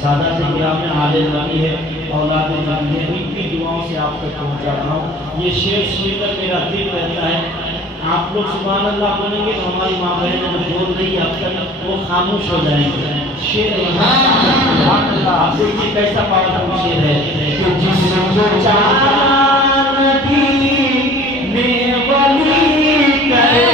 سادہ سے کرام میں عالم نامی ہے، اولاد نامی ہے، ان کی دعاؤں سے آپ تک پہنچا رہا ہوں۔ یہ شعر سن کر میرا دل رہتا ہے، آپ لوگ سبحان اللہ بولیں گے تو ہماری ماں بہنوں میں بول رہی ہے اب تک وہ خاموش ہو جائیں گے۔ شعر آپ دیکھیے کیسا پاورفل شعر ہے کہ جس کو چاندی میں ولی کرے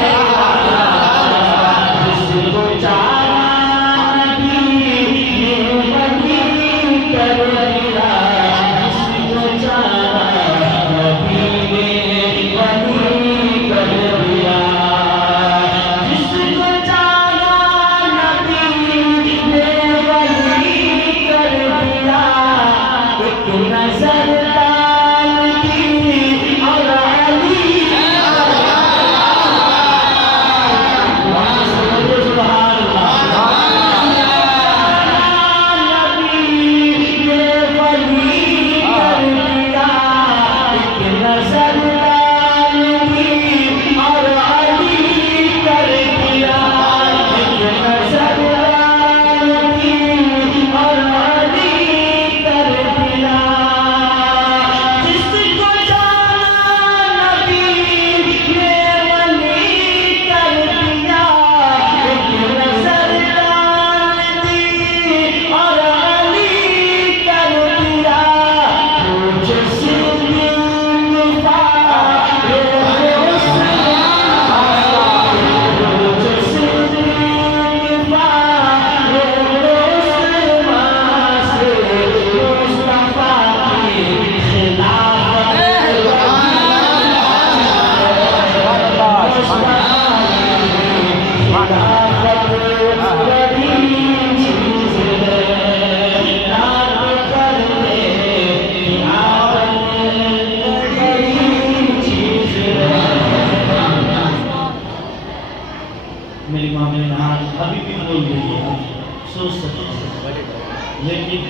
لیکن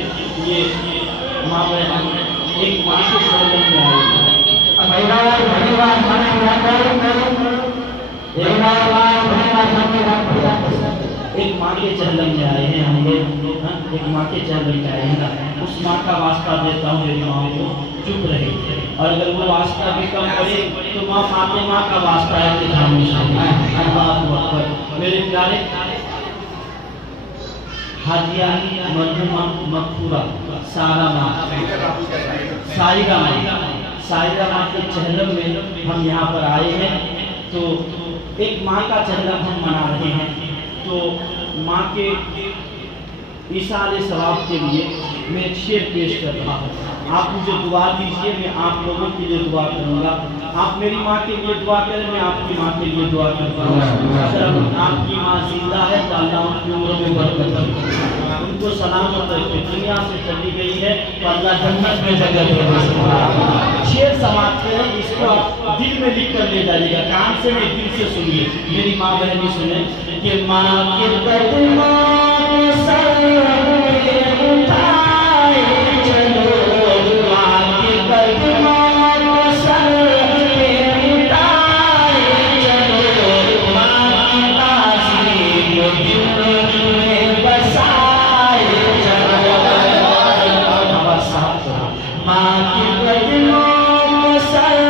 یہ ماں بہن ایک ماں کے سرگن میں آئے ایک ماں کے چہلم میں آئے ہیں ہم لوگ، ایک ماں کے چہلم میں آئے ہیں، اس ماں کا واسطہ دیتا ہوں میری ماں کو چپ رہے، اور اگر وہ واسطہ بھی کم کرے تو ماں فاطمہ کا واسطہ ہے کہ خاموش رہے۔ اللہ اکبر۔ میرے پیارے حاجیہ مرحومہ مغفورہ سارا ماں، سائرہ ماں کے چہلم میں ہم یہاں پر آئے ہیں، تو ایک ماں کا چہلم ہم منا رہے ہیں، تو ماں کے ایصال ثواب کے لیے میں ایک شعر پیش کر رہا ہوں، آپ مجھے دعا دیجئے، میں آپ لوگوں کے لیے دعا کروں گا، آپ میری ماں کے لیے دعا کریں، میں آپ کی ماں کے لیے دعا کرتا ہوں۔ اگر آپ کی ماں زندہ ہے تو اللہ ان کی عمر میں برکت دے، ان کو سلامت رکھے، دنیا سے چلی گئی ہے تو اللہ جنت میں جگہ دے۔ شعر سماعت کریں، اس کو آپ دل میں لکھ کر لے جائیے گا، کان سے نہیں دل سے سنیے، میری ماں بہنی سنیں کہ ماں کے قدموں سر پہ اٹھائے چلو، ماں کے قدموں سر پہ اٹھائے چلو، ماں کی تعظیم دل میں بسائے چلو، ماں کے قدموں سر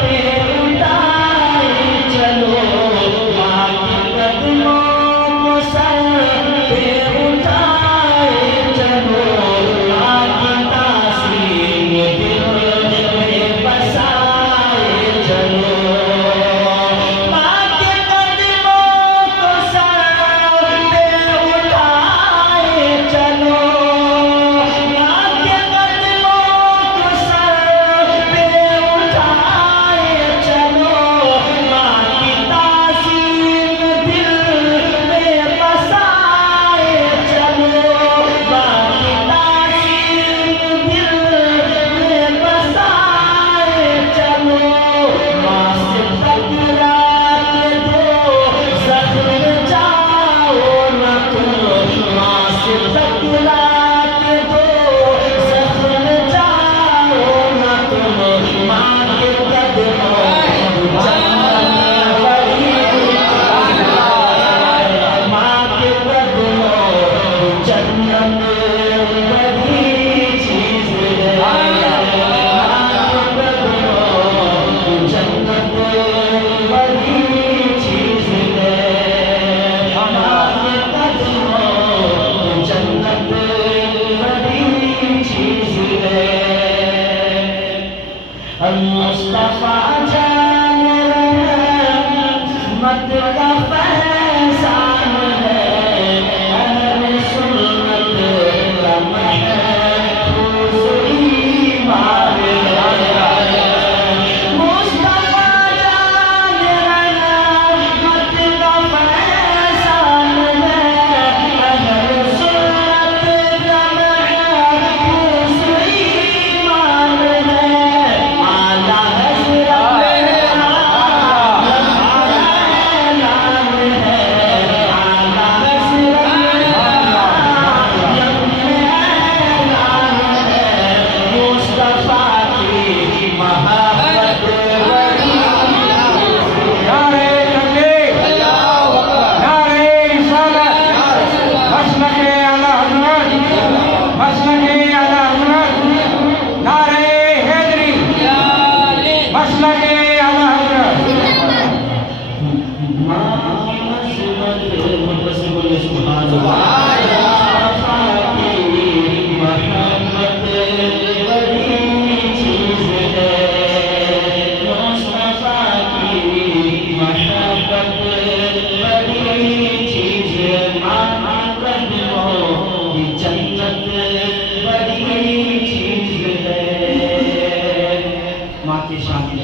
پہ اٹھائے چلو، ماں کے قدموں سر پہ اٹھائے چلو، ماں کی تعظیم دل میں بسائے چلو، ماں کے قدموں کو سر پہ اٹھائے چلو، ماں کے قدموں کو سر پہ اٹھائے چلو، ماں کی تعظیم دل میں بسائے چلو، ماں کی تعظیم دل میں بسائے چلو، ماں سے ٹکرا کے دو زخم جاؤ نہ تم، ماں سے ٹکرا کے دو زخم جاؤ نہ تم، ماں کے قدموں جنت بڑی، ماں کے قدموں جنت بڑی چیز ہے، ماں کے قدموں جنت بڑی چیز ہے، ماں کے قدموں جنت بڑی چیز ہے۔ مصطفیٰ جان رحمت کا فیضان ہے، اہل سنت کا محفوظ ایمان ہے، مصطفیٰ جان رحمت کا فیضان ہے، اہل سنت کا محفوظ ایمان ہے، اعلیٰ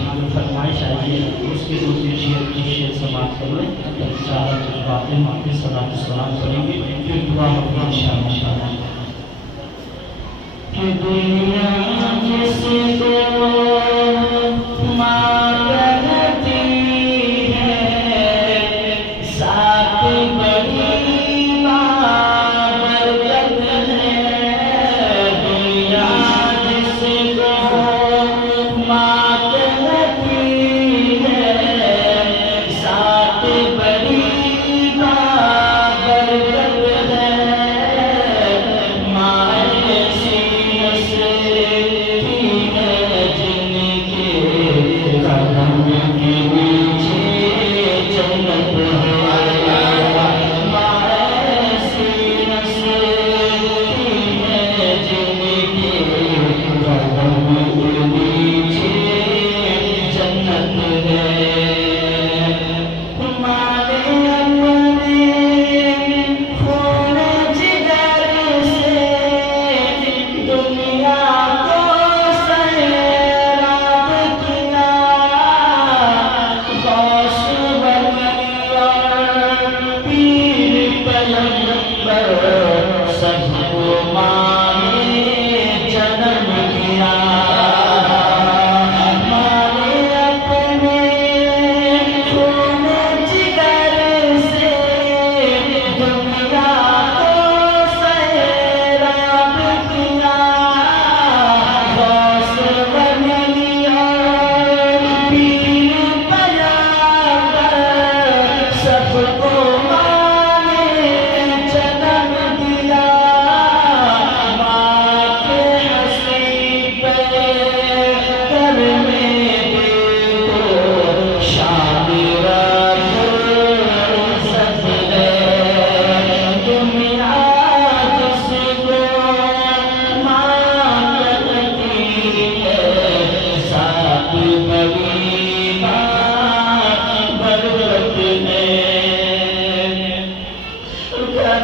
حضرت فرمائش آئی ہے اس کے دوسرے شعر کی شعر سماعت کر لیں، انشاءاللہ کچھ باتیں ہم پہ صلاۃ و سلام کریں گے، پھر دعا ہوگی انشاءاللہ۔ کہ دنیا جس کو ماں کہتی ہے، ساتھ بڑی بابرکت ہے، دنیا جس کو ماں کہتی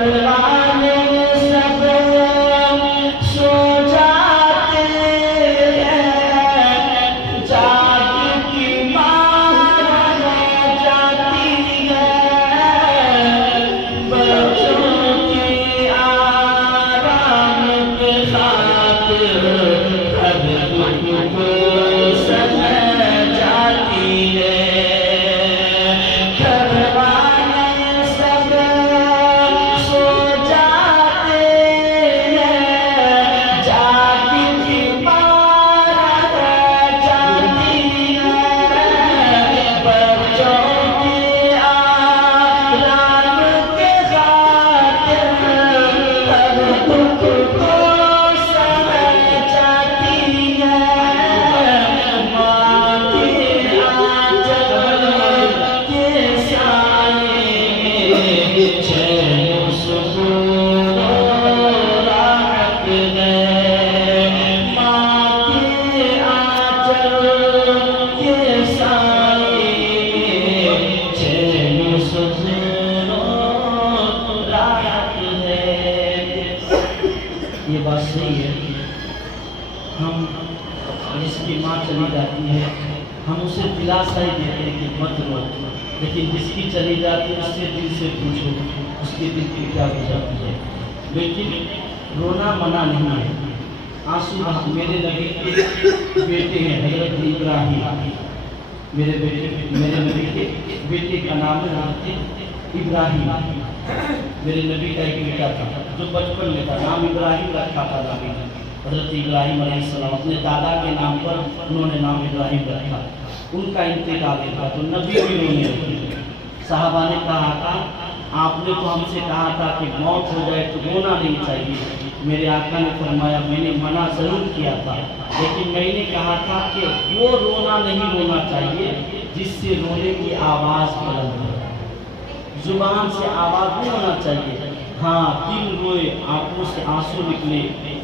वाले सब सो जाते हैं, जागती मारा जाती है, बच्चों की आराम के खातिर हर दुख को सह जाती है। घर वाले सब सो जाते हैं, जागती मारा जाती है, बच्चों की आराम के खातिर हर दुख को सह जाती है। माँ के आंचल के साए में चैन सुकून राहत है। माँ के आंचल के साए में चैन सुकून राहत है। ये बात सही है। हम जिसकी माँ चली जाती है हम उसे दिलासा ही देते हैं कि मत रो, लेकिन जिसकी चली जाती है उससे दिल से पूछो उसके दिल की क्या गुजरती है। लेकिन रोना मना नहीं है, आंसू मेरे नबी के बेटे हैं हजरत इब्राहिम, मेरे नबी के बेटे का नाम है हजरत इब्राहिम। मेरे नबी का एक बेटा था जो बचपन में था, नाम इब्राहिम रखा था नबी ने। हजरत इब्राहिम अलैहिस्सलाम अपने दादा के नाम पर उन्होंने नाम इब्राहिम रखा। उनका इंतकाल था तो नबी भी रोने लगे। साहबा ने कहा था आपने तो हमसे कहा था कि मौत हो जाए तो रोना नहीं चाहिए। मेरे आका ने फरमाया मैंने मना जरूर किया था, लेकिन मैंने कहा था कि वो रोना नहीं रोना चाहिए जिससे रोने की आवाज़ बुलंद हो, जुबान से आवाज़ नहीं होना चाहिए। हाँ, दिल रोए आंखों से आंसू निकले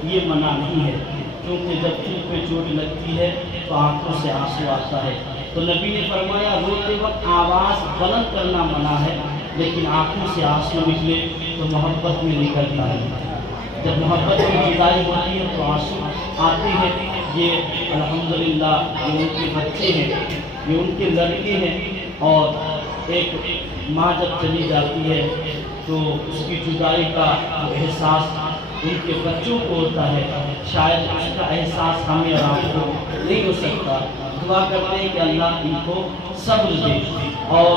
ये मना नहीं है, क्योंकि जब दिल पे चोट लगती है तो आंखों से आंसू आता है। तो नबी ने फरमाया रोते वक्त आवाज़ बुलंद करना मना है, लेकिन आंखों से आंसू निकले तो मोहब्बत में निकलता है। जब मोहब्बत में जुदाई होती है तो आंसू आते हैं। ये अल्हम्दुलिल्लाह ये उनके बच्चे हैं, ये उनके लड़के हैं। और एक माँ जब चली जाती है तो उसकी जुदाई का जो एहसास उनके बच्चों को होता है, शायद उसका एहसास हमें और आपको नहीं हो सकता। दुआ करते हैं कि अल्लाह इनको सब्र दे और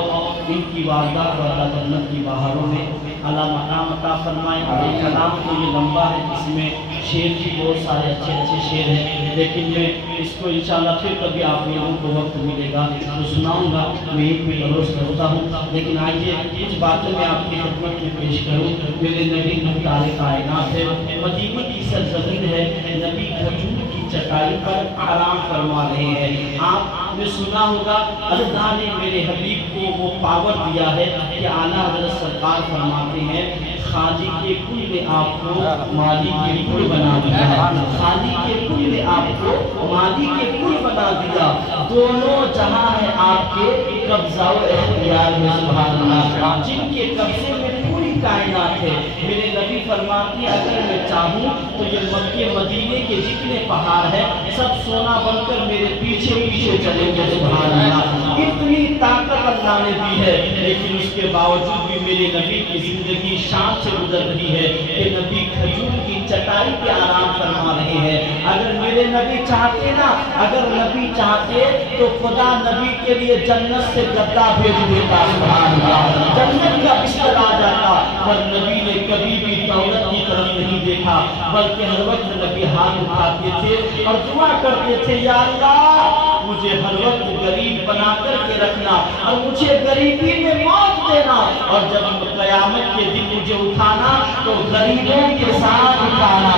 इनकी वारदात और जन्नत की बहारों में अल्लाह मकाम अता फरमाए। कलाम तो ये लंबा है, इसमें शेर भी बहुत सारे अच्छे अच्छे शेर हैं, लेकिन मैं इसको इंशाल्लाह फिर कभी आप लोगों को वक्त मिलेगा तो सुनाऊंगा। मैं एक भी रोज करता हूँ, लेकिन आइए कुछ बातें मैं आपकी खिदमत में पेश करूँ। मेरे नबी मुख्तार कायनात है, मदीने की सरजमीन है, नबी खजूर की चटाई पर आराम फरमा रहे हैं। आपने सुना होगा अल्लाह ने मेरे हबीब को वो पावर दिया है कि आला हज़रत सरकार फरमाते हैं खालिक के कुल ने आपको मालिक के कुल बना दिया है। खालिक के कुल ने आपको मालिक के कुल बना दिया, दोनों जहां है आपके कब्जा व इख्तियार में। सुभान अल्लाह, जिनके कब्जे में पूरी कायनात है। मेरे नबी फरमाते हैं अगर मैं चाहूँ तो ये मक्के मदीने के जितने पहाड़ है सब सोना बनकर मेरे पीछे पीछे चलेंगे। सुभान अल्लाह, इतनी ताकत अल्लाह ने दी है, लेकिन उसके बावजूद भी मेरे नबी की जिंदगी शान से गुजर रही है कि नबी खजूर की चटाई पे आराम फरमा रहे हैं। अगर मेरे नबी चाहते ना, अगर नबी चाहते तो खुदा नबी के लिए जन्नत से गद्दा भेज देता। सुभान अल्लाह, जन्नत का बिस्तर आ जाता। पर नबी ने कभी भी दौलत की तरफ नहीं देखा, बल्कि हर वक्त नबी हाथ उठाते थे और दुआ करते थे या अल्लाह मुझे हर वक्त गरीब बना करके रखना और मुझे गरीबी में मौत देना, और जब क़यामत के दिन मुझे उठाना तो गरीबों के साथ उठाना।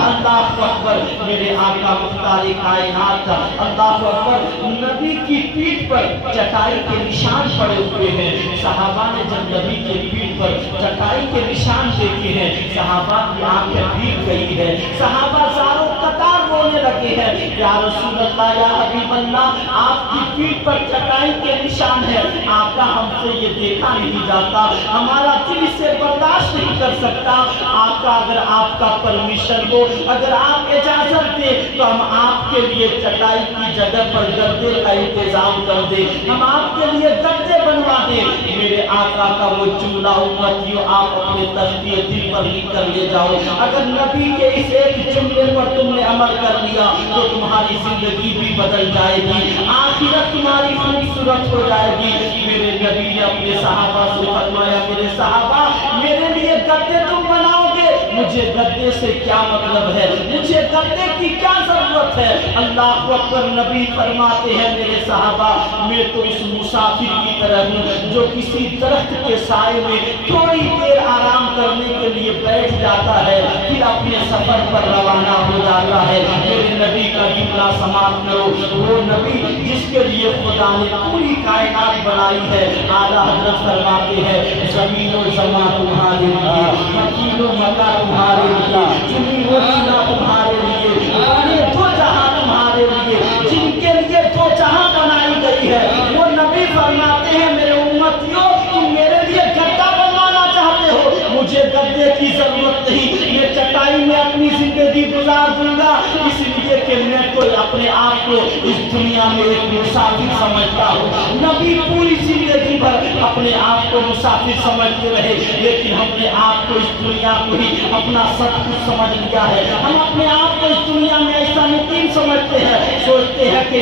अल्लाह अकबर, मेरे आका मुख्तार कायनात, अल्लाह अकबर। नबी की पीठ पर चटाई के निशान पड़े हुए हैं। सहाबा ने जब नबी के पीठ पर चटाई के निशान देखे हैं, सहाबा की आंखें भीग गई है। सहाबा सारों कतार रोने लगे हैं, या रसूल अल्लाह, या हबीब अल्लाह, आपकी पीठ पर चटाई के निशान है। आका, हमसे ये देखा नहीं जाता, हमारा दिल इसे बर्दाश्त नहीं कर सकता। आका, अगर आपका परमिशन हो, अगर आप इजाजत दे तो हम आपके लिए चटाई की जगह पर गद्दे का इंतजाम कर दे, हम आपके लिए गद्दे बनवा दे। मेरे आका का वो जुमला उम्मतियों आप अपने तस्वीर दिल पर लिख कर ले जाओ। अगर नबी के इस एक जुमले पर तुमने अमल कर लिया तो तुम्हारी जिंदगी भी बदल जाएगी, आखिरत तुम्हारी खूबसूरत हो जाएगी। मेरे नबी ने अपने सहाबा से फरमाया, मेरे सहाबा, मेरे लिए गद्दे तुम बनाओगे, मुझे गद्दे से क्या मतलब है, मुझे गद्दे की क्या जरूरत है। अल्लाह अकबर। नबी फरमाते हैं, मेरे सहाबा, मैं तो इस मुसाफिर की तरह हूँ जो किसी दरख्त के साए में थोड़ी देर आराम करने के लिए बैठ जाता है, फिर अपने सफर पर रवाना हो जाता है। मेरे नबी का जुमला समाप्त करो। वो नबी जिसके लिए खुदा ने पूरी कायनात बनाई है, आला हजरत फरमाते हैं, ज़मीन और ज़मा तुम्हारे लिए, मकीन और मका तुम्हारे लिए, चुनी वो चुना तुम्हारे लिए, बने दो जहां तुम्हारे लिए, जिनके लिए दो जहां बनाई गई है। वो नबी फरमाते हैं, मेरे उम्मतियों, तुम मेरे लिए गद्दा बनवाना चाहते हो, मुझे गद्दे की जरूरत नहीं, मैं चटाई में अपनी जिंदगी गुजार दूंगा, इसलिए कि मैं तो अपने आप को इस दुनिया में एक मुसाफिर समझता हूँ। नबी पूरी जिंदगी भर अपने आप को मुसाफिर समझते रहे, लेकिन हमने आपको इस दुनिया को ही अपना सब कुछ समझ लिया है। हम अपने आप को इस दुनिया में ऐसा मुकीम समझते हैं, सोचते हैं कि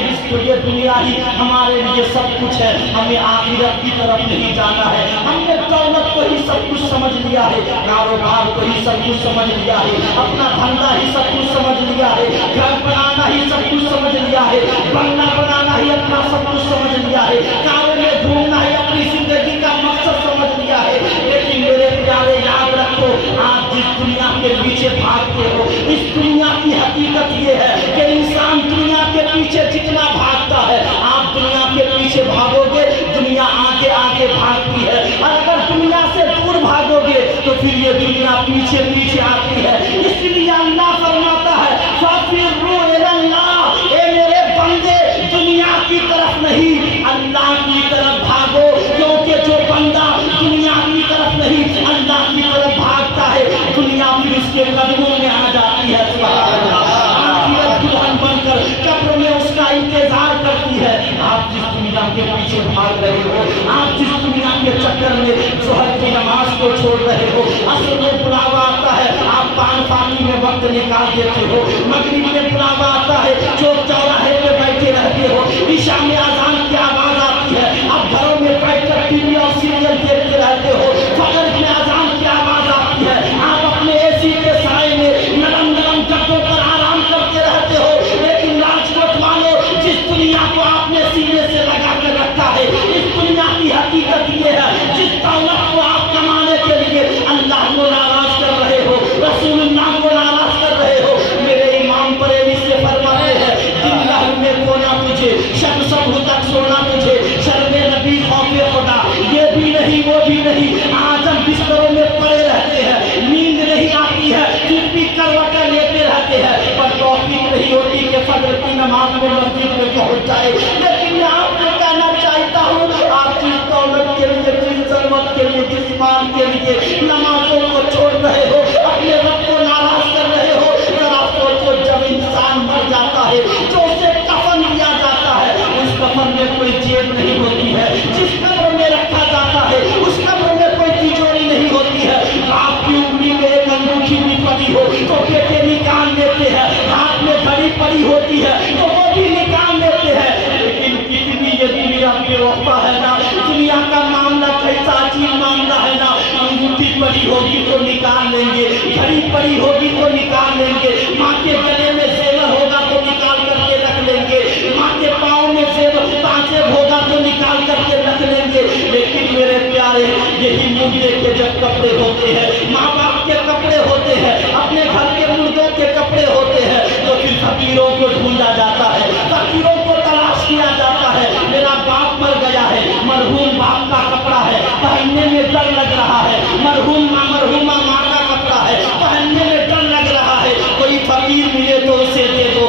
ये दुनिया ही हमारे लिए सब कुछ है, हमें आखिरत की तरफ नहीं जाना है। हमने दौलत को ही सब कुछ समझ लिया है, कारोबार को ही सब कुछ समझ लिया है, अपना धंधा ही सब कुछ समझ लिया है, घर बनाना ही सब कुछ समझ लिया है, बंगला बनाना ही अपना सब कुछ समझ लिया है, कारों में घूमना ही अपनी जिंदगी का मकसद समझ लिया है। लेकिन मेरे प्यारे, याद रखो, आप जिस दुनिया के पीछे भागते हो, इस दुनिया की हकीकत ये है कि इंसान दुनिया के पीछे जितना भागता है, आप दुनिया के पीछे भागोगे, दुनिया आगे आगे भागती है, और अगर दुनिया से दूर भागोगे तो फिर ये दुनिया पीछे पीछे आती है। इसलिए अल्लाह फरमाता है, फ़ाफ़िर्रू इलल्लाह, ए मेरे बंदे, दुनिया की तरफ नहीं, अल्लाह की तरफ भागो, क्योंकि जो बंदा दुनिया की तरफ नहीं, अल्लाह की तरफ भागता है, दुनिया फिर उसके कदमों में आ जाती है। सुभान अल्लाह। आखिरत दुल्हन बनकर कब्र में उसका इंतजार करती है। आप जिस दुनिया के पीछे भाग रहे हो, आप जिस दुनिया के चक्कर में ज़ोहर की नमाज को छोड़ रहे हो, असर में बुलावा आता है, आप पान पानी में वक्त निकाल देते हो, मगरिब में बुलावा आता है, चौक चौराहे पे बैठे रहते हो, ईशा में अजान की आवाज आती है, आप घरों में बैठकर टीवी और सीरियल देखते रहते हो, फजर में अजान की आवाज आती है, आप अपने एसी के साए में नरम नरम गद्दों पर आराम करते रहते हो। लेकिन राजकोट वालों, जिस दुनिया को आपने सीने से लगा कर रखा है, इस दुनिया की हकीकत ये है, जिस दौलत को आप कमाने के लिए अल्लाह को नाराज कर रहे हो, रसूलुल्लाह को नाराज कर रहे हो। मेरे इमाम बरेली से फरमाते हैं, दिन लहर में खोना तुझे, शब सब तक सोना तुझे, शर्मे नबी खौफे खुदा, ये भी नहीं वो भी नहीं, आज हम बिस्तरों में पड़े रहते हैं, नींद नहीं आती है, फिर भी करवटें लेते रहते हैं, पर तौफीक नहीं होती कि फजर की नमाज में मस्जिद में पहुंच जाए। लेकिन मैं आपको कहना चाहता हूँ, आप जिस दौलत के लिए, जिस जरूरत के लिए, जिस माल के लिए नमाजों को छोड़ रहे हो, अपने रब को नाराज कर रहे हो, जरा सोचो, जब इंसान मर जाता है, जो उसे कफन दिया जाता है, उस कफन में कोई जेब नहीं होती है, जिस कब्र में रखा जाता है उस कब्र में कोई तिजोरी नहीं होती है। आपकी उंगली में एक अंगूठी भी पड़ी हो तो बेटे निकाल लेते हैं, हाथ में घड़ी पड़ी होती है तो वो भी निकाल लेते हैं। लेकिन कितनी ये दुनिया बेवफा है ना, दुनिया का मामला कैसा अजीब मामला है ना, अंगूठी पड़ी होगी तो निकाल लेंगे, घड़ी पड़ी होगी तो निकाल लेंगे, माँ के गले में जेवर होगा तो निकाल करके रख लेंगे, माँ के पाँव में जेवर ताजेब होगा तो निकाल करके रख लेंगे। लेकिन मेरे प्यारे, यही मुर्दे के जब कपड़े होते हैं, माँ बाप के कपड़े होते हैं, अपने घर के मुर्दों के कपड़े होते हैं, तो फिर फकीरों को ढूंढा जाता है, फकीरों को तलाश किया जाता है। मेरा बाप मर गया है, मरहूम बाप का कपड़ा है, पहनने में डर लग रहा है, मरहूमा माँ का कपड़ा है, पहनने में डर लग रहा है, कोई फकीर मिले तो उसे दे दो।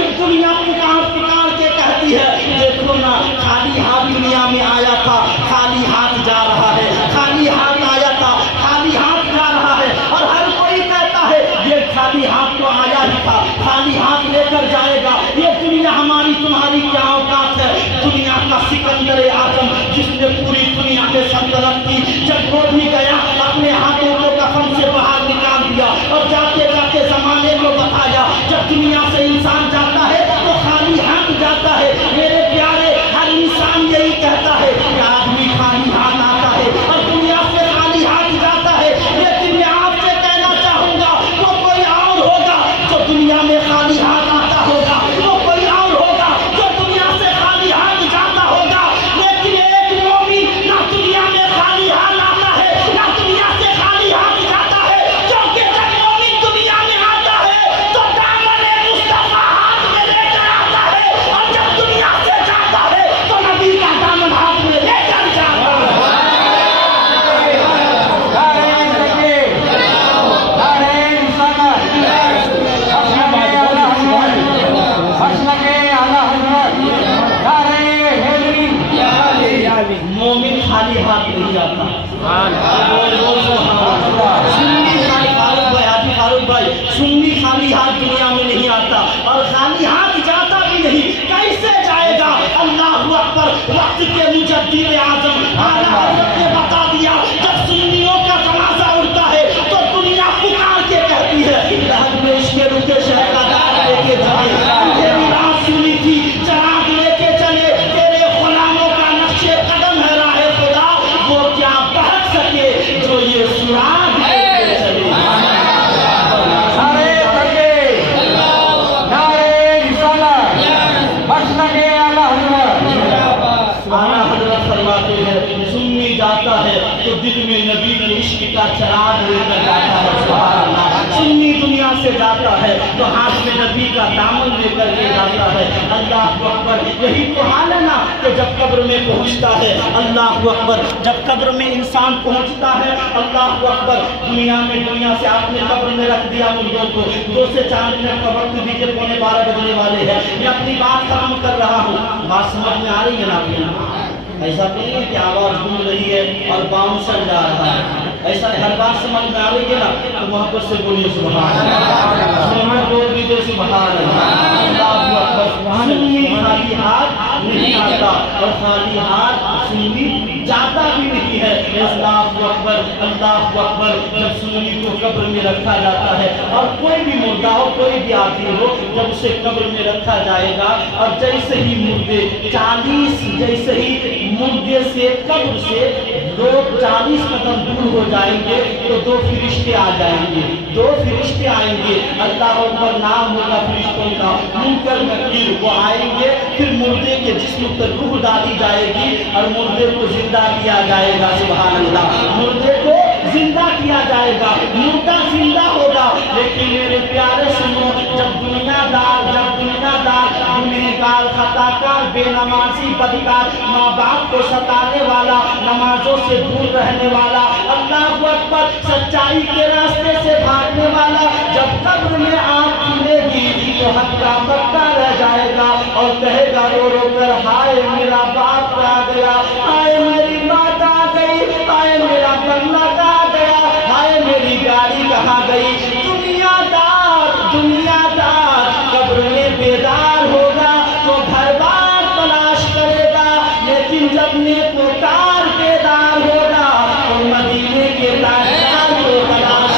پھر دنیا پکار پکار کے کہتی ہے دیکھو نا خالی ہاتھ دنیا میں آیا تھا خالی ہاتھ جا رہا ہے، خالی ہاتھ آیا تھا خالی ہاتھ جا رہا ہے، اور ہر کوئی کہتا ہے یہ خالی ہاتھ تو آیا ہی تھا خالی ہاتھ لے کر جائے گا۔ یہ دنیا ہماری تمہاری کیا اوقات ہے؟ دنیا کا سکندر اعظم جس نے پوری دنیا میں سلطنت کی، جب وہ بھی گیا اپنے ہاتھوں کو کفن سے باہر نکال دیا اور جاتے جاتے زمانے کو بتایا جب دنیا سے انسان جاتا ہے تو خالی ہاتھ جاتا ہے۔ میرے پیارے ہر انسان یہی کہتا ہے کہ آدمی خالی ہاتھ آتا ہے اور دنیا سے خالی ہاتھ جاتا ہے، لیکن میں آپ سے کہنا چاہوں گا وہ کوئی اور ہوگا جو دنیا میں خالی ہاتھ آتا ہوگا، وہ کوئی اور ہوگا جو دنیا سے خالی ہاتھ جاتا ہوگا، لیکن ایک مومن نہ دنیا میں خالی ہاتھ آتا ہے نہ دنیا سے خالی ہاتھ جاتا ہے، کیونکہ جب مومن دنیا میں آتا ہے تو دامن مصطفیٰ ہاتھ میں لے کر آتا ہے، اور جب دنیا سے جاتا ہے تو نبی کا دامن ہاتھ میں لے کر جاتا ہے۔ مومن خالی ہاتھ نہیں آتا، فاروق بھائی سنی خالی ہاتھ دنیا میں نہیں آتا اور خالی ہاتھ جاتا بھی نہیں، کیسے جائے گا؟ اللہ اکبر، وقت کے مجدد اعظم اعلیٰ حضرت نے بتا دیا جب سنیوں کا جنازہ اڑتا ہے تو دنیا پکار کے کہتی ہے لہد میں عشق رکے شہر کا دار لے کے جائے، تجھے میراث سنی تھی چراغ لے کے چلے، تیرے غلاموں کا نقش قدم ہے راہ خدا، وہ کیا بہت سکے جو یہ سراغ لے کے چلے۔ اعلیٰ حضرت فرماتے ہیں سنی جاتا ہے تو دل میں نبی کے عشق کا چراغ لے کر جاتا ہے، سبحان اللہ۔ سنی دنیا سے جاتا ہے تو ہاتھ میں نبی کا دامن لے کر کے جاتا ہے، اللہ اکبر۔ یہی تو حال ہے نا کہ جب قبر میں پہنچتا ہے، اللہ اکبر، جب قبر میں انسان پہنچتا ہے، اللہ اکبر، دنیا سے آپ نے قبر میں رکھ دیا مردوں کو، 2 سے 4 منٹ کا وقت دیجیے، 11:15 بجنے والے ہیں، میں اپنی بات ختم کر رہا ہوں، بات سمجھ میں آ رہی ہے نا؟ ایسا نہیں ہے کہ آواز گونج رہی ہے اور باؤنسر جا رہا ہے، ایسا ہر بات سمجھ میں آ رہی ہے نا؟ تو محبت سے بولیے سبحان اللہ، سبحان بول دیجیے سبحان اللہ، اللہ اکبر۔ سنی خالی ہاتھ نہیں آتا اور خالی ہاتھ سنی جاتا بھی نہیں ہے، اللہ اکبر، اللہ اکبر۔ جب سنی کو قبر میں رکھا جاتا ہے اور کوئی بھی مردہ ہو کوئی بھی آدمی ہو جب اسے قبر میں رکھا جائے گا اور جیسے ہی مردے 40 جیسے ہی مردے سے قبر سے لوگ 40 قدم دور ہو جائیں گے تو 2 فرشتے آ جائیں گے، 2 فرشتے آئیں گے، اللہ اکبر نام ہوگا فرشتوں کا، منکر نکیر، وہ آئیں گے، پھر مردے کے جسم پر روح ڈالی جائے گی اور مردے کو زندہ کیا جائے گا، سبحان اللہ، مردے کو زندہ کیا جائے گا، مردہ زندہ ہوگا۔ لیکن میرے پیارے سنو، جب دنیا دار گنہگار، خطاکار، بے نمازی، بدکار، ماں باپ کو ستانے والا، نمازوں سے دور رہنے والا، اللہ اکبر، سچائی کے راستے سے بھاگنے والا، جب قبر میں آنکھ کھلے گی تو ہکا بکا رہ جائے گا اور کہے گا رو رو کر ہائے میرا باپ آ گیا، ہائے میری ماں آ گئی، ہائے میرا بنگلہ آ گیا، ہائے میری گاڑی کہاں گئی۔ دنیا دار قبر میں بیدار ہوگا تو گھر بار تلاش کرے گا، لیکن جب نیکوکار بیدار ہوگا تو مدینے کے تاجدار کو تلاش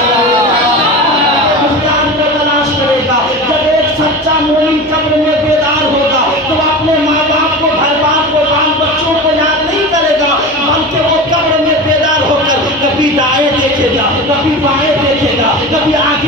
کرے گا، جب ایک سچا مومن قبر میں بیدار ہوگا تو اپنے ماں باپ کو، گھر بار کو، بال بچوں کو یاد نہیں کرے گا، بلکہ وہ قبر میں بیدار ہو کر کبھی دائیں دیکھے گا، کبھی بائیں دیکھے گا، کبھی آگے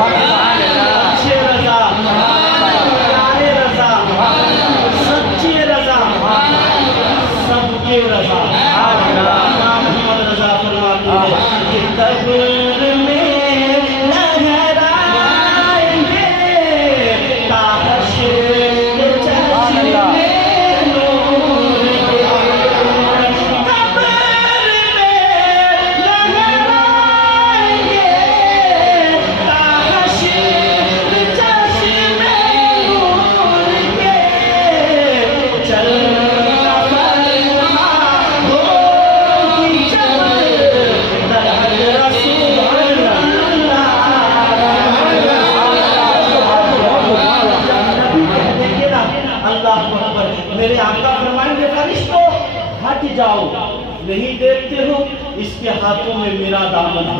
अच्छे रजा, प्यारे रजा, सच्चे रजा, सबके रजा। इमाम मोहम्मद रजा फरमाते हैं कि कब्र में लहराएंगे ताहशर चश्मे नूर के। कब्र में लहराएंगे ताहशर चश्मे नूर के। चल मेरे आका फरमाएंगे फरिश्तों हट जाओ, नहीं देखते हो इसके हाथों में मेरा दामन है,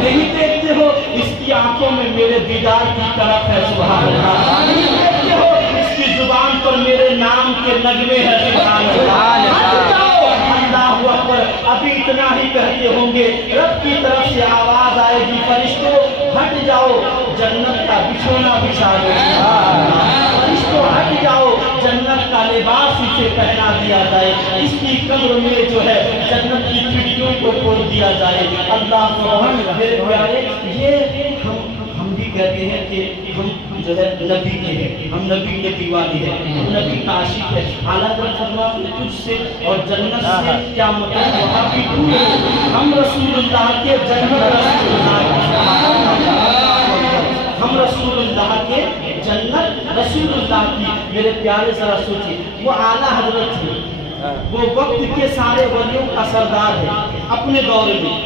नहीं देखते हो इसकी आंखों में मेरे दीदार की तरफ है, सुभान अल्लाह, नहीं देखते हो इसकी जुबान पर मेरे नाम के नगमे हैं, सुभान अल्लाह। हट जाओ, अल्लाहु अकबर। अभी इतना ही कहते होंगे, रब की तरफ से आवाज आएगी फरिश्तों हट जाओ, जन्नत का बिछोना बिछा दो, फरिश्तों हट जाओ, जन्नत का लिबास इसे पहना दिया जाए, इसकी कब्र में जो है जन्नत की खिड़कियों को खोल दिया जाए। अल्लाह मेरे प्यारे, ये हम भी कहते हैं कि हम जो है नबी के हैं, हम नबी के दीवाने हैं, हम नबी का आशिक है। आला फरमाते हैं तुझसे और जन्नत से क्या मतलब, वहाँ भी दूर हो, हम रसूलुल्लाह के जन्नत रसूलुल्लाह, हम रसूलुल्लाह के जन्नत रसूलुल्लाह की। मेरे प्यारे जरा सोचिए, वो आला हजरत थे, वो वक्त के सारे वलियों का सरदार है अपने दौर में।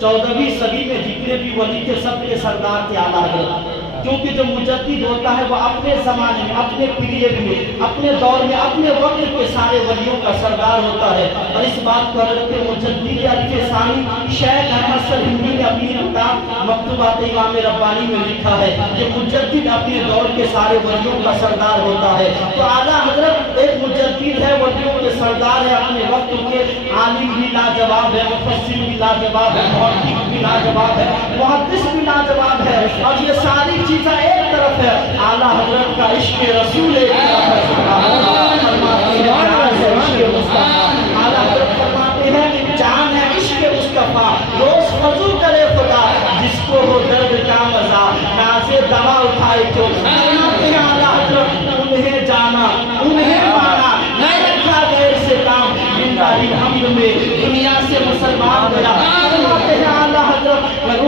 14वीं सदी में जितने भी वली थे सबके सरदार थे आला हजरत, क्योंकि जो मुजद्दिद होता है वो अपने जमाने में, अपने पीरियड में, अपने दौर में, अपने वक्त के सारे वलियों का सरदार होता है। और इस बात को हज़रत मुजद्दिद अल-फ़सानी शेख अहमद सर हिंदी ने अपनी किताब मकतूबात इमाम रब्बानी में लिखा है कि मुजद्दिद अपने दौर के सारे वलियों का सरदार होता है। तो आला हजरत एक मुजद्दिद है, वलियों के सरदार है, अपने वक्त के आलिम भी लाजवाब है, मुफस्सिर भी लाजवाब है, मुहद्दिस भी लाजवाब है, मुहद्दिस भी लाजवाब है। और ये सारी चीज़ें एक तरफ है, आला हजरत का इश्क रसूल एक तरफ है। आला हजरत फरमाते हैं जान है इश्क मुस्तफा, रोज वजू करे खुदा, जिसको हो दर्द का मजा, नाज़े दवा उठाए तो। फरमाते हैं आला हजरत उन्हें जाना, उन्हें माना, नहीं रखा गैर से काम, जिंदाही हमद में दुनिया से मुसलमान गया। फरमाते हैं आला हजरत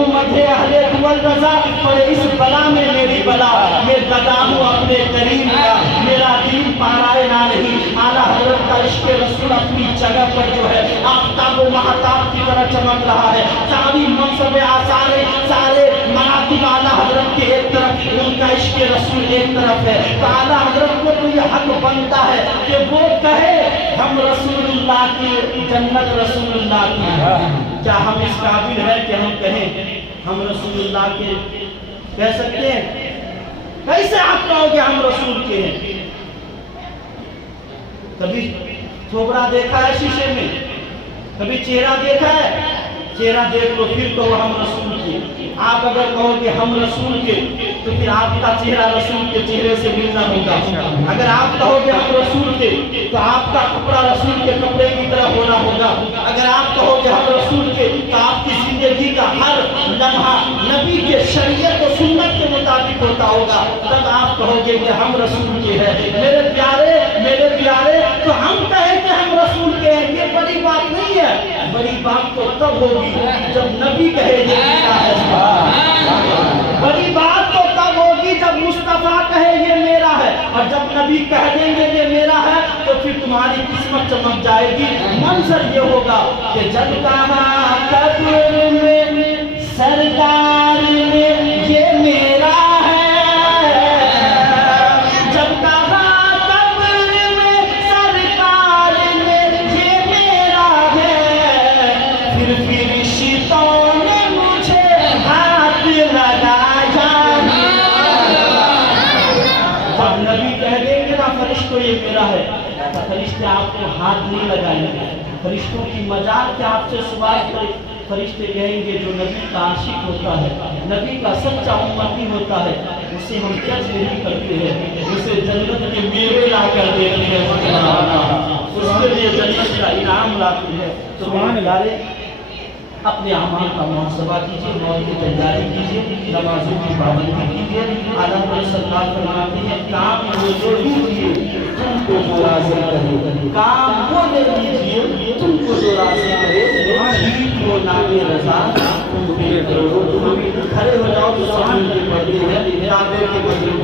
मधे अहले दुवल रजा, पर इस बला में मेरी बला, मैं गदा हूँ अपने करीम का, मेरा दीन पाराए ना नहीं। आला हजरत का इश्क रसूल अपनी जगह पर जो है आफ्ताब व महताब की तरह चमक रहा है। सारी मनसब आसारे, सारे मनातिब आला हजरत के एक तरफ, उनका इश्क रसूल एक तरफ है। तो आला हजरत को तो ये हक बनता है कि वो कहे हम रसूलुल्लाह की जन्नत रसूलुल्लाह की। क्या हम इस काबिल है कि हम कहें हम रसूलुल्लाह के कह सकते हैं? कैसे आप कहोगे हम रसूल के हैं? कभी थोबड़ा देखा है शीशे में? कभी चेहरा देखा है? चेहरा देख लो फिर कहो हम रसूल के। आप अगर कहोगे हम रसूल के तो फिर आपका चेहरा रसूल के चेहरे से मिलना होगा। अगर आप कहोगे हम रसूल के तो आपका कपड़ा रसूल के कपड़े की तरह होना होगा। अगर आप कहोगे हम रसूल के तो आपकी जिंदगी का हर लम्हा नबी के शरीयत और सुन्नत के मुताबिक होता होगा। तब आप कहोगे कि हम रसूल के हैं। मेरे प्यारे, तो हम कहें कि हम रसूल के हैं, ये बड़ी बात नहीं है। बड़ी बात तो तब होगी जब नबी कहेंगे बड़ी बात तो तब होगी जब मुस्तफा कहे ये मेरा है, और जब नबी कह देंगे ये मेरा है तो फिर तुम्हारी किस्मत चमक जाएगी। मंजर ये होगा कि जब कहा कब्र में सरकार ने ये मेरा है, जब कहा कब्र में सरकार ने ये मेरा है, फिर रिश्तों ने मुझे हाथ लगाया। जब नबी कह देंगे ना फरिश्तों ये मेरा है, फरिश्ते आपको हाथ नहीं लगाएंगे। फरिश्तों की मजाक के आपसे सवाल करें फरिश्ते कहेंगे जो नबी का आशिक होता है, नबी का सच्चा उम्मती होता है, उसे हम जज नहीं करते हैं, उसे जन्नत के मेवे ला कर देते हैं, उसके लिए जन्नत का इनाम लाते हैं। तो ईमानदारे अपने अमाल का मुहासबा कीजिए, मौत की तैयारी कीजिए, नमाजों की पाबंदी कीजिए। आला पर सरकार फरमाते हैं काम वो जो कीजिए तुमको जो राज़ी करे, काम वो कीजिए तुमको जो राज़ी करे, वो नामे रज़ा तुम पे करो। तुम खड़े हो जाओ तो सामने पड़ते हैं ताबे के बदले